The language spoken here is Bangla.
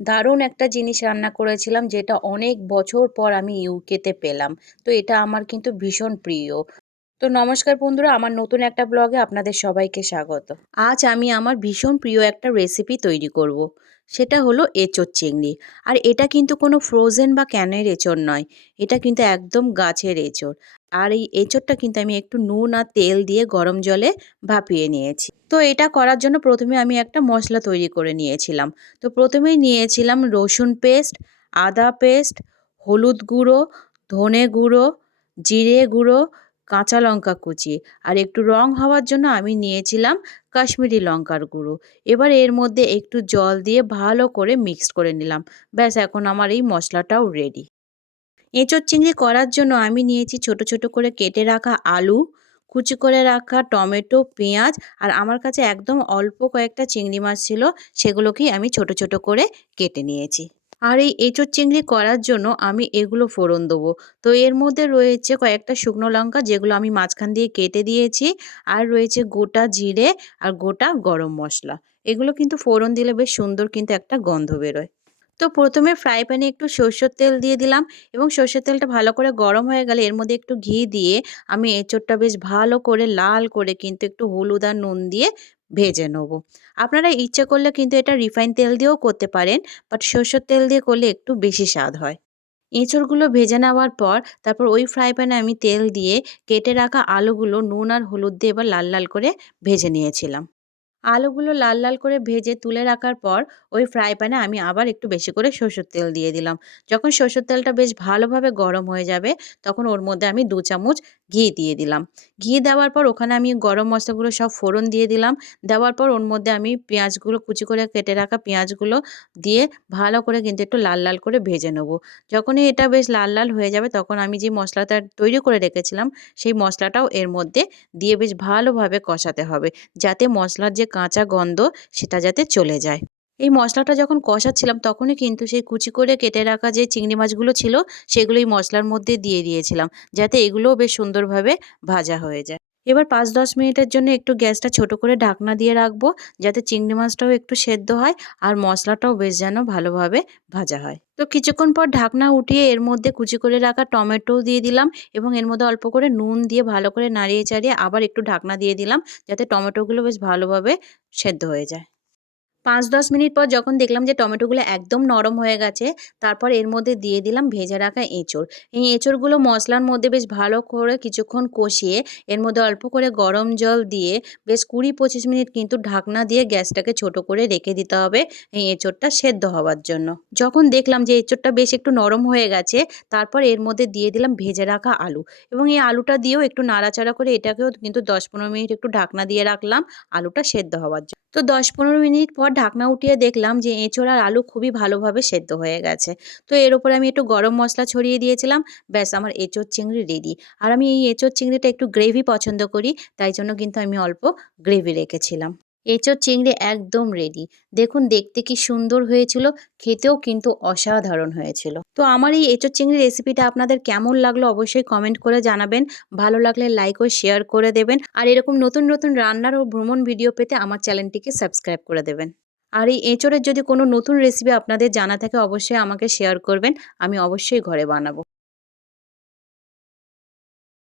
দারুণ একটা জিনিস রান্না করেছিলাম যেটা অনেক বছর পর আমি ইউকেতে পেলাম। তো এটা আমার কিন্তু ভীষণ প্রিয়। তো নমস্কার বন্ধুরা, আমার নতুন একটা ব্লগে আপনাদের সবাইকে স্বাগত। আজ আমি আমার ভীষণ প্রিয় একটা রেসিপি তৈরি করব। সেটা হলো এঁচোড় চিংড়ি। আর এটা কিন্তু কোনো ফ্রোজেন বা ক্যানের এঁচোড় নয়। এটা কিন্তু একদম গাছের এঁচোড়। আর এই এঁচোড়টা কিন্তু আমি একটু নুন আর তেল দিয়ে গরম জলে ভাপিয়ে নিয়েছি। তো এটা করার জন্য প্রথমে আমি একটা মশলা তৈরি করে নিয়েছিলাম। তো প্রথমেই নিয়েছিলাম রসুন পেস্ট, আদা পেস্ট, হলুদ গুঁড়ো, ধনে গুঁড়ো, জিরে গুঁড়ো, কাঁচা লঙ্কা কুচি আর একটু রং হওয়ার জন্য আমি নিয়েছিলাম কাশ্মীরি লঙ্কার গুঁড়ো। এবার এর মধ্যে একটু জল দিয়ে ভালো করে মিক্সড করে নিলাম। ব্যাস, এখন আমার এই মশলাটাও রেডি। এঁচোড় চিংড়ি করার জন্য আমি নিয়েছি ছোট ছোট করে কেটে রাখা আলু, কুচি করে রাখা টমেটো, পেঁয়াজ আর আমার কাছে একদম অল্প কয়েকটা চিংড়ি মাছ ছিল, সেগুলোকেই আমি ছোট ছোট করে কেটে নিয়েছি। আর এই এঁচোড় চিংড়ি করার জন্য আমি এগুলো ফোড়ন দেবো। তো এর মধ্যে রয়েছে কয়েকটা শুকনো লঙ্কা, যেগুলো আমি মাঝখান দিয়ে কেটে দিয়েছি। আর রয়েছে গোটা জিরে আর গোটা গরম মশলা। এগুলো কিন্তু ফোড়ন দিলে বেশ সুন্দর কিন্তু একটা গন্ধ বেরোয়। তো প্রথমে ফ্রাই প্যানে একটু সরষের তেল দিয়ে দিলাম এবং সরষের তেলটা ভালো করে গরম হয়ে গেলে এর মধ্যে একটু ঘি দিয়ে আমি এঁচোড়টা বেশ ভালো করে লাল করে কিন্তু একটু হলুদ আর নুন দিয়ে ভেজে নেবো। আপনারা ইচ্ছে করলে কিন্তু এটা রিফাইন তেল দিয়েও করতে পারেন, বাট সরষের তেল দিয়ে করলে একটু বেশি স্বাদ হয়। এঁচোড়গুলো ভেজে নেওয়ার পর তারপর ওই ফ্রাই প্যানে আমি তেল দিয়ে কেটে রাখা আলুগুলো নুন আর হলুদ দিয়ে এবার লাল লাল করে ভেজে নিয়েছিলাম। আলুগুলো লাল লাল করে ভেজে তুলে রাখার পর ওই ফ্রাই প্যানে আমি আবার একটু বেশি করে সরষের তেল দিয়ে দিলাম। যখন সরষের তেলটা বেশ ভালোভাবে গরম হয়ে যাবে তখন ওর মধ্যে আমি ২ চামচ ঘি দিয়ে দিলাম। ঘি দেওয়ার পর ওখানে আমি গরম মশলাগুলো সব ফোড়ন দিয়ে দিলাম। দেওয়ার পর ওর মধ্যে আমি পেঁয়াজগুলো কুচি করে কেটে রাখা পেঁয়াজগুলো দিয়ে ভালো করে কিন্তু একটু লাল লাল করে ভেজে নেবো। যখনই এটা বেশ লাল লাল হয়ে যাবে তখন আমি যে মশলাটা তৈরি করে রেখেছিলাম সেই মশলাটাও এর মধ্যে দিয়ে বেশ ভালোভাবে কষাতে হবে, যাতে মশলার যে কাঁচা গন্ধ সেটা যাতে চলে যায়। এই মশলাটা যখন কষাচ্ছিলাম তখনই কিন্তু সেই কুচি করে কেটে রাখা যে চিংড়ি মাছগুলো ছিল সেগুলো এই মশলার মধ্যে দিয়ে দিয়েছিলাম, যাতে এগুলোও বেশ সুন্দরভাবে ভাজা হয়ে যায়। এবার ৫-১০ মিনিটের জন্য একটু গ্যাসটা ছোট করে ঢাকনা দিয়ে রাখবো, যাতে চিংড়ি মাছটাও একটু সেদ্ধ হয় আর মশলাটাও বেশ যেন ভালোভাবে ভাজা হয়। তো কিছুক্ষণ পর ঢাকনা উঠিয়ে এর মধ্যে কুচি করে রাখা টমেটো দিয়ে দিলাম এবং এর মধ্যে অল্প করে নুন দিয়ে ভালো করে নাড়িয়ে চাড়িয়ে আবার একটু ঢাকনা দিয়ে দিলাম, যাতে টমেটোগুলো বেশ ভালোভাবে সেদ্ধ হয়ে যায়। ৫-১০ মিনিট পর যখন দেখলাম যে টমেটোগুলো একদম নরম হয়ে গেছে, তারপর এর মধ্যে দিয়ে দিলাম ভেজে রাখা এঁচোড়। এই এঁচোড়গুলো মশলার মধ্যে বেশ ভালো করে কিছুক্ষণ কষিয়ে এর মধ্যে অল্প করে গরম জল দিয়ে বেশ ২০-২৫ মিনিট কিন্তু ঢাকনা দিয়ে গ্যাসটাকে ছোট করে রেখে দিতে হবে এই এঁচোড়টা সেদ্ধ হওয়ার জন্য। যখন দেখলাম যে এঁচোড়টা বেশ একটু নরম হয়ে গেছে, তারপর এর মধ্যে দিয়ে দিলাম ভেজে রাখা আলু এবং এই আলুটা দিয়েও একটু নাড়াচাড়া করে এটাকেও কিন্তু ১০-১৫ মিনিট একটু ঢাকনা দিয়ে রাখলাম আলুটা সেদ্ধ হওয়ার জন্য। তো ১০-১৫ মিনিট পর ঢাকনা উঠিয়ে দেখলাম যে এঁচোড় আর আলু খুবই ভালোভাবে সেদ্ধ হয়ে গেছে। তো এর উপরে আমি একটু গরম মশলা ছড়িয়ে দিয়েছিলাম। ব্যাস, আমার এঁচোড় চিংড়ি রেডি। আর আমি এই এঁচোড় চিংড়িটা একটু গ্রেভি পছন্দ করি, তাই জন্য কিন্তু আমি অল্প গ্রেভি রেখেছিলাম। এঁচোড় চিংড়ি একদম রেডি। দেখুন দেখতে কি সুন্দর হয়েছিল, খেতেও কিন্তু অসাধারণ হয়েছিল। তো আমার এই এঁচোড় চিংড়ি রেসিপিটা আপনাদের কেমন লাগলো অবশ্যই কমেন্ট করে জানাবেন। ভালো লাগলে লাইক ও শেয়ার করে দেবেন। আর এরকম নতুন নতুন রান্নার ও ভ্রমণ ভিডিও পেতে আমার চ্যানেলটিকে সাবস্ক্রাইব করে দেবেন। আর এই এঁচোড়ের যদি কোনো নতুন রেসিপি আপনাদের জানা থাকে অবশ্যই আমাকে শেয়ার করবেন। আমি অবশ্যই ঘরে বানাবো।